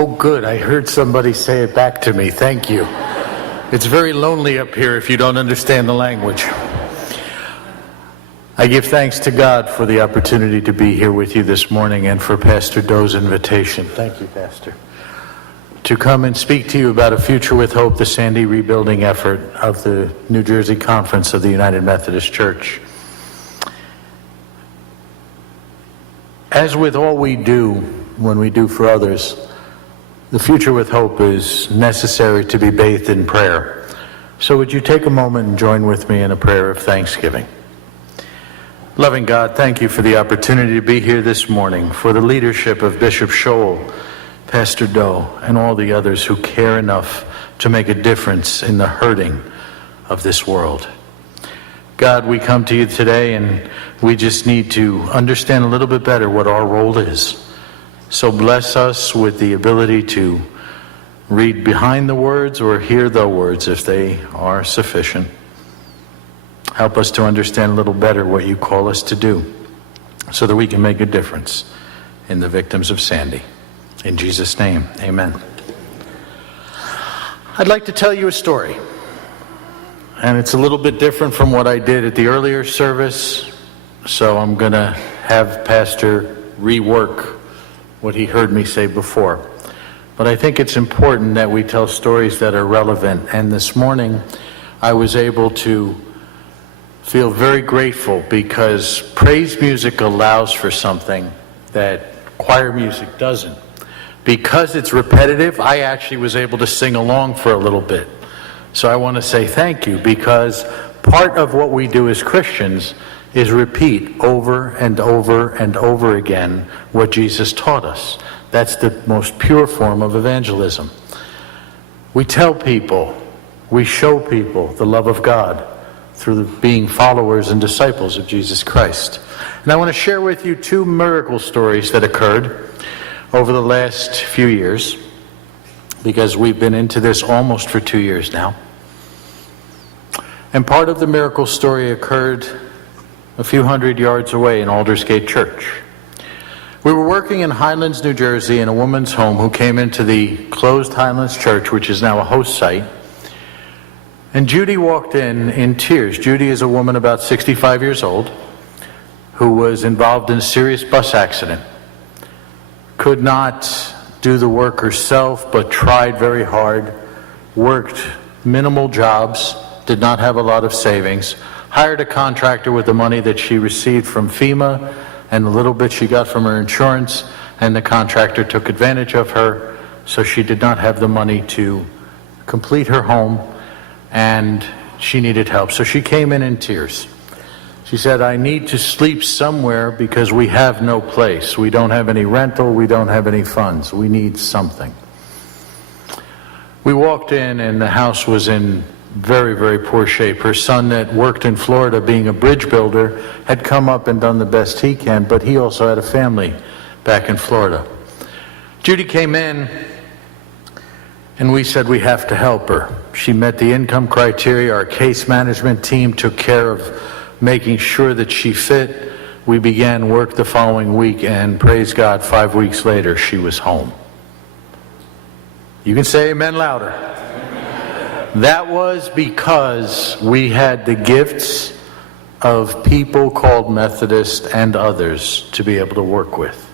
Oh, good. I heard somebody say it back to me. Thank you. It's very lonely up here if you don't understand the language. I give thanks to God for the opportunity to be here with you this morning and for Pastor Doe's invitation. Thank you, Pastor. To come and speak to you about A Future with Hope, the Sandy rebuilding effort of the New Jersey Conference of the United Methodist Church. As with all we do when we do for others, the Future with Hope is necessary to be bathed in prayer. So would you take a moment and join with me in a prayer of thanksgiving? Loving God, thank you for the opportunity to be here this morning, for the leadership of Bishop Scholl, Pastor Doe, and all the others who care enough to make a difference in the hurting of this world. God, we come to you today and we just need to understand a little bit better what our role is. So bless us with the ability to read behind the words or hear the words if they are sufficient. Help us to understand a little better what you call us to do so that we can make a difference in the victims of Sandy. In Jesus' name, amen. I'd like to tell you a story. And it's a little bit different from what I did at the earlier service. So I'm going to have Pastor rework what he heard me say before. But I think it's important that we tell stories that are relevant. And this morning, I was able to feel very grateful because praise music allows for something that choir music doesn't. Because it's repetitive, I actually was able to sing along for a little bit. So I want to say thank you, because part of what we do as Christians is repeat over and over and over again what Jesus taught us. That's the most pure form of evangelism. We tell people, we show people the love of God through being followers and disciples of Jesus Christ. And I want to share with you two miracle stories that occurred over the last few years, because we've been into this almost for 2 years now. And part of the miracle story occurred a few hundred yards away in Aldersgate Church. We were working in Highlands, New Jersey, in a woman's home who came into the closed Highlands Church, which is now a host site. And Judy walked in tears. Judy is a woman about 65 years old who was involved in a serious bus accident. Could not do the work herself, but tried very hard, worked minimal jobs, did not have a lot of savings, hired a contractor with the money that she received from FEMA and the little bit she got from her insurance, and the contractor took advantage of her, so she did not have the money to complete her home, and she needed help. So she came in tears. She said, I need to sleep somewhere because we have no place. We don't have any rental, we don't have any funds. We need something. We walked in and the house was in very, very poor shape. Her son that worked in Florida being a bridge builder had come up and done the best he can, but he also had a family back in Florida. Judy came in and we said we have to help her. She met the income criteria. Our case management team took care of making sure that she fit. We began work the following week, and praise God, 5 weeks later, she was home. You can say amen louder. That was because we had the gifts of people called Methodist and others to be able to work with.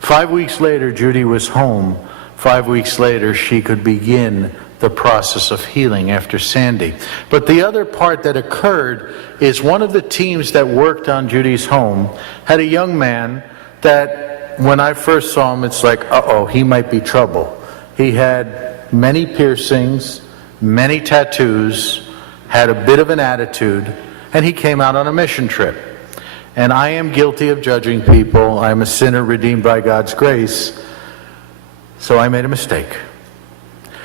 5 weeks later, Judy was home. 5 weeks later, she could begin the process of healing after Sandy. But the other part that occurred is one of the teams that worked on Judy's home had a young man that when I first saw him, it's like, uh-oh, he might be trouble. He had many piercings, many tattoos, had a bit of an attitude, and he came out on a mission trip. And I am guilty of judging people. I'm a sinner redeemed by God's grace. So I made a mistake.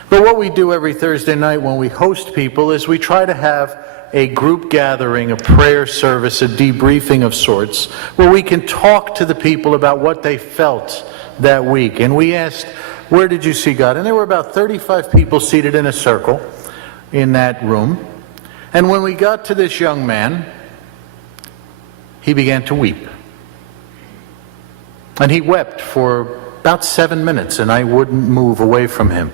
But what we do every Thursday night when we host people is we try to have a group gathering, a prayer service, a debriefing of sorts, where we can talk to the people about what they felt that week. And we asked, where did you see God? And there were about 35 people seated in a circle in that room. And when we got to this young man, he began to weep. And he wept for about 7 minutes, and I wouldn't move away from him.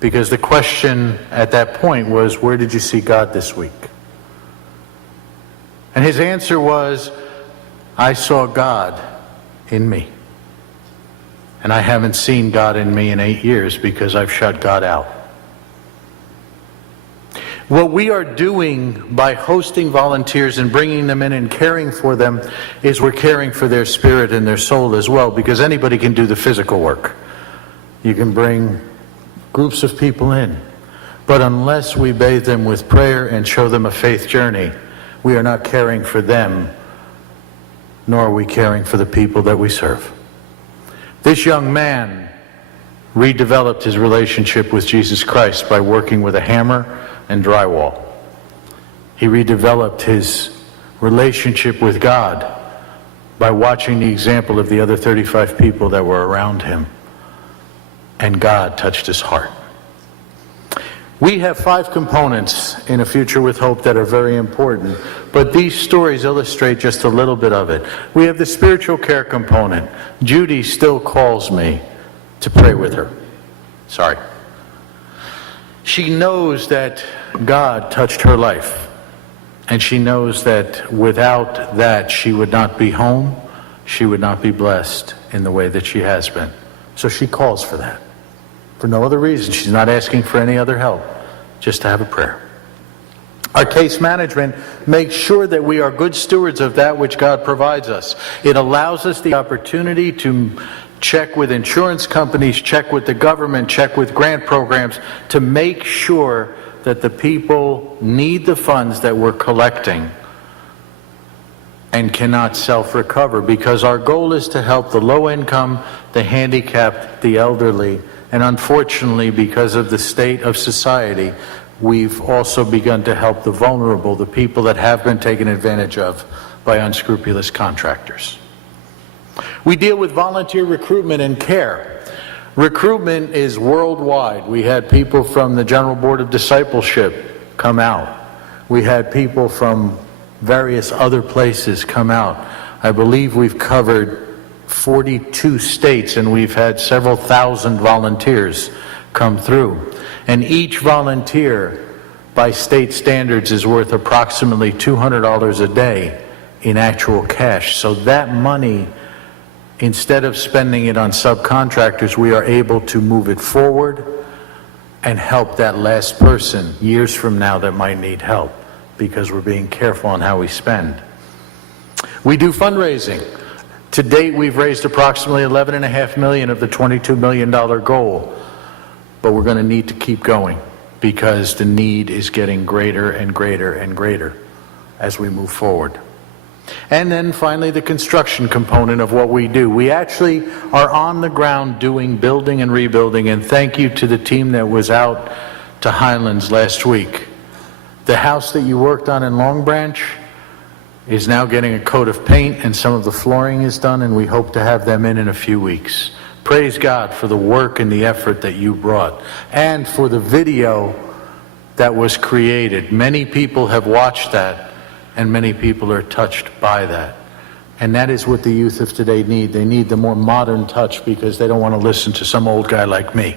Because the question at that point was, where did you see God this week? And his answer was, I saw God in me. And I haven't seen God in me in 8 years because I've shut God out. What we are doing by hosting volunteers and bringing them in and caring for them is we're caring for their spirit and their soul as well, because anybody can do the physical work. You can bring groups of people in, but unless we bathe them with prayer and show them a faith journey, we are not caring for them, nor are we caring for the people that we serve. This young man redeveloped his relationship with Jesus Christ by working with a hammer and drywall. He redeveloped his relationship with God by watching the example of the other 35 people that were around him, and God touched his heart. We have 5 components in A Future with Hope that are very important, but these stories illustrate just a little bit of it. We have the spiritual care component. Judy still calls me to pray with her. Sorry. She knows that God touched her life, and she knows that without that she would not be home, she would not be blessed in the way that she has been. So she calls for that. For no other reason. She's not asking for any other help, just to have a prayer. Our case management makes sure that we are good stewards of that which God provides us. It allows us the opportunity to check with insurance companies, check with the government, check with grant programs to make sure that the people need the funds that we're collecting and cannot self-recover, because our goal is to help the low income, the handicapped, the elderly, and unfortunately, because of the state of society, we've also begun to help the vulnerable, the people that have been taken advantage of by unscrupulous contractors. We deal with volunteer recruitment and care. Recruitment is worldwide. We had people from the General Board of Discipleship come out. We had people from various other places come out. I believe we've covered 42 states, and we've had several thousand volunteers come through. And each volunteer, by state standards, is worth approximately $200 a day in actual cash. So that money, instead of spending it on subcontractors, we are able to move it forward and help that last person years from now that might need help, because we're being careful on how we spend. We do fundraising. To date, we've raised approximately $11.5 million of the $22 million goal, but we're going to need to keep going because the need is getting greater and greater and greater as we move forward. And then finally, the construction component of what we do. We actually are on the ground doing building and rebuilding, and thank you to the team that was out to Highlands last week. The house that you worked on in Long Branch is now getting a coat of paint, and some of the flooring is done, and we hope to have them in a few weeks. Praise God for the work and the effort that you brought, and for the video that was created. Many people have watched that, and many people are touched by that. And that is what the youth of today need. They need the more modern touch because they don't want to listen to some old guy like me.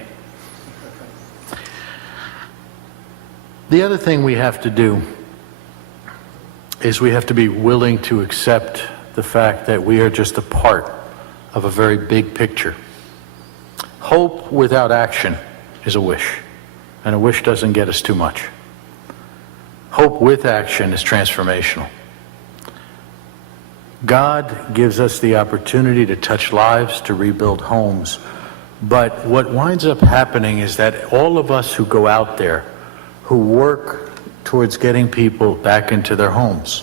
The other thing we have to do is we have to be willing to accept the fact that we are just a part of a very big picture. Hope without action is a wish, and a wish doesn't get us too much. Hope with action is transformational. God gives us the opportunity to touch lives, to rebuild homes, but what winds up happening is that all of us who go out there, who work towards getting people back into their homes,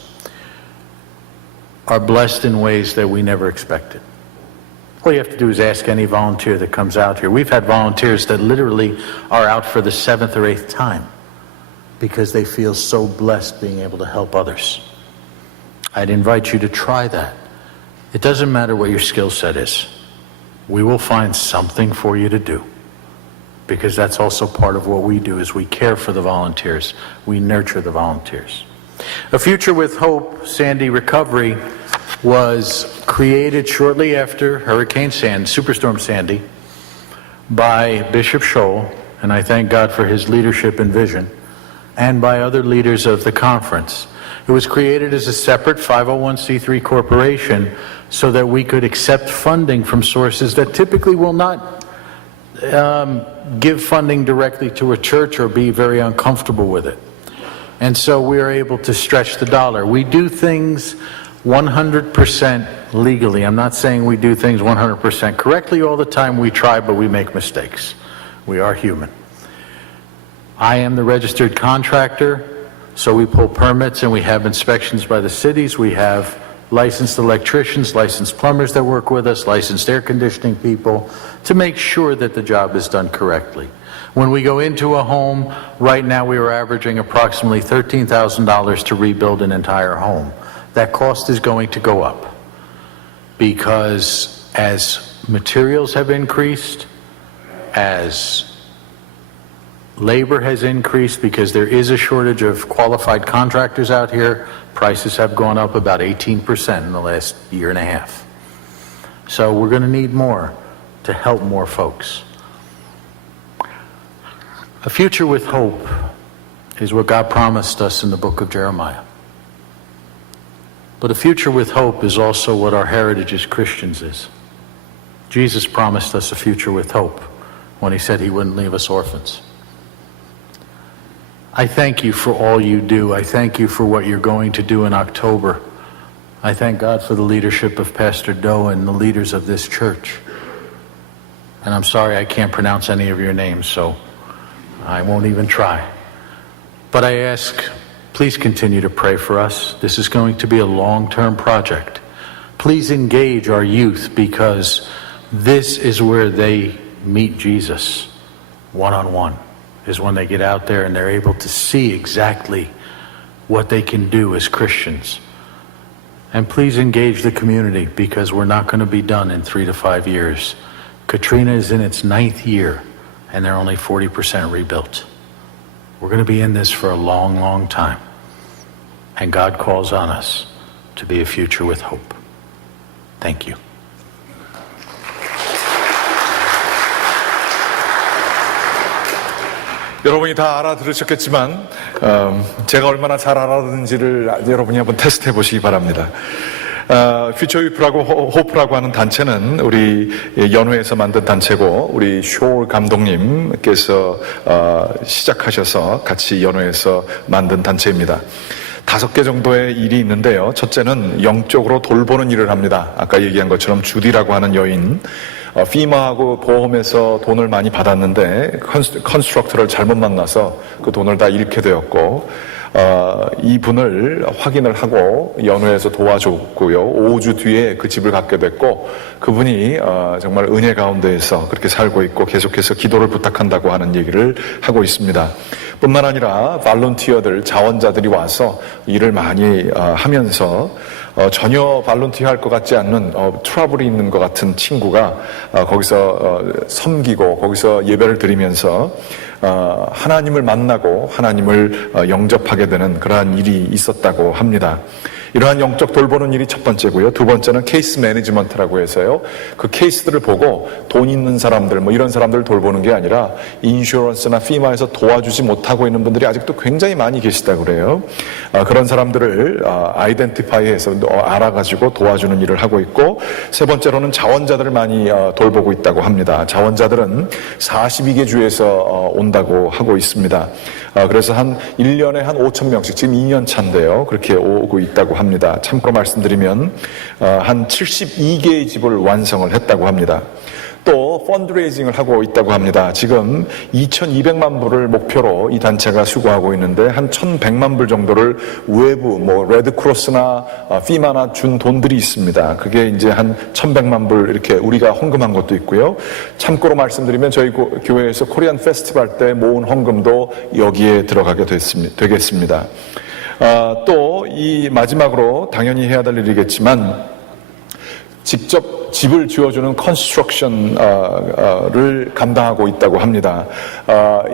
are blessed in ways that we never expected. All you have to do is ask any volunteer that comes out here. We've had volunteers that literally are out for the 7th or 8th time because they feel so blessed being able to help others. I'd invite you to try that. It doesn't matter what your skill set is. We will find something for you to do, because that's also part of what we do, is we care for the volunteers. We nurture the volunteers. A Future with Hope, Sandy Recovery, was created shortly after Superstorm Sandy, by Bishop Scholl, and I thank God for his leadership and vision, and by other leaders of the conference. It was created as a separate 501c3 corporation so that we could accept funding from sources that typically will not give funding directly to a church or be very uncomfortable with it. And so we are able to stretch the dollar. We do things 100% legally. I'm not saying we do things 100% correctly all the time. We try, but we make mistakes. We are human. I am the registered contractor, so we pull permits and we have inspections by the cities. We have licensed electricians, licensed plumbers that work with us, licensed air conditioning people to make sure that the job is done correctly. When we go into a home, right now we are averaging approximately $13,000 to rebuild an entire home. That cost is going to go up because as materials have increased, as labor has increased, because there is a shortage of qualified contractors out here, prices have gone up about 18% in the last year and a half. So we're going to need more to help more folks. A future with hope is what God promised us in the book of Jeremiah. But a future with hope is also what our heritage as Christians is. Jesus promised us a future with hope when he said he wouldn't leave us orphans. I thank you for all you do. I thank you for what you're going to do in October. I thank God for the leadership of Pastor Doe and the leaders of this church. And I'm sorry I can't pronounce any of your names, so I won't even try. But I ask, please continue to pray for us. This is going to be a long-term project. Please engage our youth, because this is where they meet Jesus one-on-one, is when they get out there and they're able to see exactly what they can do as Christians. And please engage the community, because we're not going to be done in 3 to 5 years. Katrina is in its 9th year and they're only 40% rebuilt. We're going to be in this for a long, long time. And God calls on us to be a future with hope. Thank you. 여러분이 다 알아들으셨겠지만 제가 얼마나 잘 알아듣는지를 여러분이 한번 테스트해 보시기 바랍니다. 퓨처 위프라고 호프라고 하는 단체는 우리 연회에서 만든 단체고, 우리 쇼 감독님께서 시작하셔서 같이 연회에서 만든 단체입니다. 5개 정도의 일이 있는데요. 첫째는 영적으로 돌보는 일을 합니다. 아까 얘기한 것처럼 주디라고 하는 여인, 피마하고 보험에서 돈을 많이 받았는데 컨스트럭터를 잘못 만나서 그 돈을 다 잃게 되었고, 이분을 확인을 하고 연회에서 도와줬고요. 5주 뒤에 그 집을 갖게 됐고, 그분이 정말 은혜 가운데에서 그렇게 살고 있고 계속해서 기도를 부탁한다고 하는 얘기를 하고 있습니다. 뿐만 아니라 발런티어들, 자원자들이 와서 일을 많이 하면서 전혀 발런티어 할 것 같지 않는 트러블이 있는 것 같은 친구가 거기서 섬기고 거기서 예배를 드리면서 하나님을 만나고 하나님을 영접하게 되는 그러한 일이 있었다고 합니다. 이러한 영적 돌보는 일이 첫 번째고요. 두 번째는 케이스 매니지먼트라고 해서요. 그 케이스들을 보고 돈 있는 사람들, 뭐 이런 사람들을 돌보는 게 아니라 인슈런스나 피마에서 도와주지 못하고 있는 분들이 아직도 굉장히 많이 계시다고 그래요. 그런 사람들을 아이덴티파이해서 알아가지고 도와주는 일을 하고 있고, 세 번째로는 자원자들을 많이 돌보고 있다고 합니다. 자원자들은 42개 주에서 온다고 하고 있습니다. 그래서 한 1년에 한 5,000명씩, 지금 2년 차인데요. 그렇게 오고 있다고 합니다. 참고로 말씀드리면 한 72개의 집을 완성을 했다고 합니다. 또 펀드레이징을 하고 있다고 합니다. 지금 2,200만 불을 목표로 이 단체가 수고하고 있는데 한 1,100만 불 정도를 외부 뭐 레드크로스나 피마나 준 돈들이 있습니다. 그게 이제 한 1,100만 불 이렇게 우리가 헌금한 것도 있고요. 참고로 말씀드리면 저희 교회에서 코리안 페스티벌 때 모은 헌금도 여기에 들어가게 되겠습니다. 또 이 마지막으로 당연히 해야 될 일이겠지만 직접 집을 지어주는 컨스트럭션을 감당하고 있다고 합니다.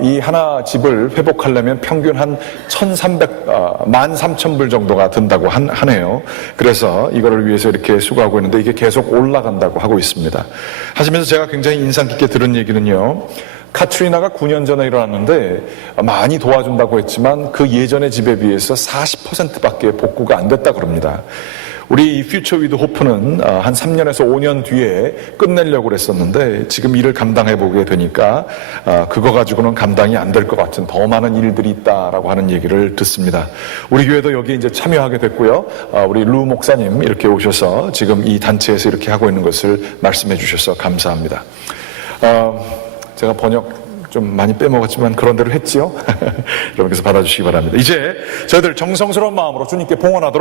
이 하나 집을 회복하려면 평균 한 13,000불 정도가 든다고 하네요. 그래서 이거를 위해서 이렇게 수고하고 있는데 이게 계속 올라간다고 하고 있습니다. 하시면서 제가 굉장히 인상 깊게 들은 얘기는요. 카트리나가 9년 전에 일어났는데 많이 도와준다고 했지만 그 예전의 집에 비해서 40%밖에 복구가 안 됐다고 그럽니다. 우리 퓨처 위드 호프는 한 3년에서 5년 뒤에 끝내려고 그랬었는데 지금 일을 감당해 보게 되니까 그거 가지고는 감당이 안 될 것 같은 더 많은 일들이 있다라고 하는 얘기를 듣습니다. 우리 교회도 여기 이제 참여하게 됐고요. 우리 루 목사님 이렇게 오셔서 지금 이 단체에서 이렇게 하고 있는 것을 말씀해 주셔서 감사합니다. 제가 번역 좀 많이 빼먹었지만 그런 대로 했지요. 여러분께서 받아주시기 바랍니다. 이제 저희들 정성스러운 마음으로 주님께 봉헌하도록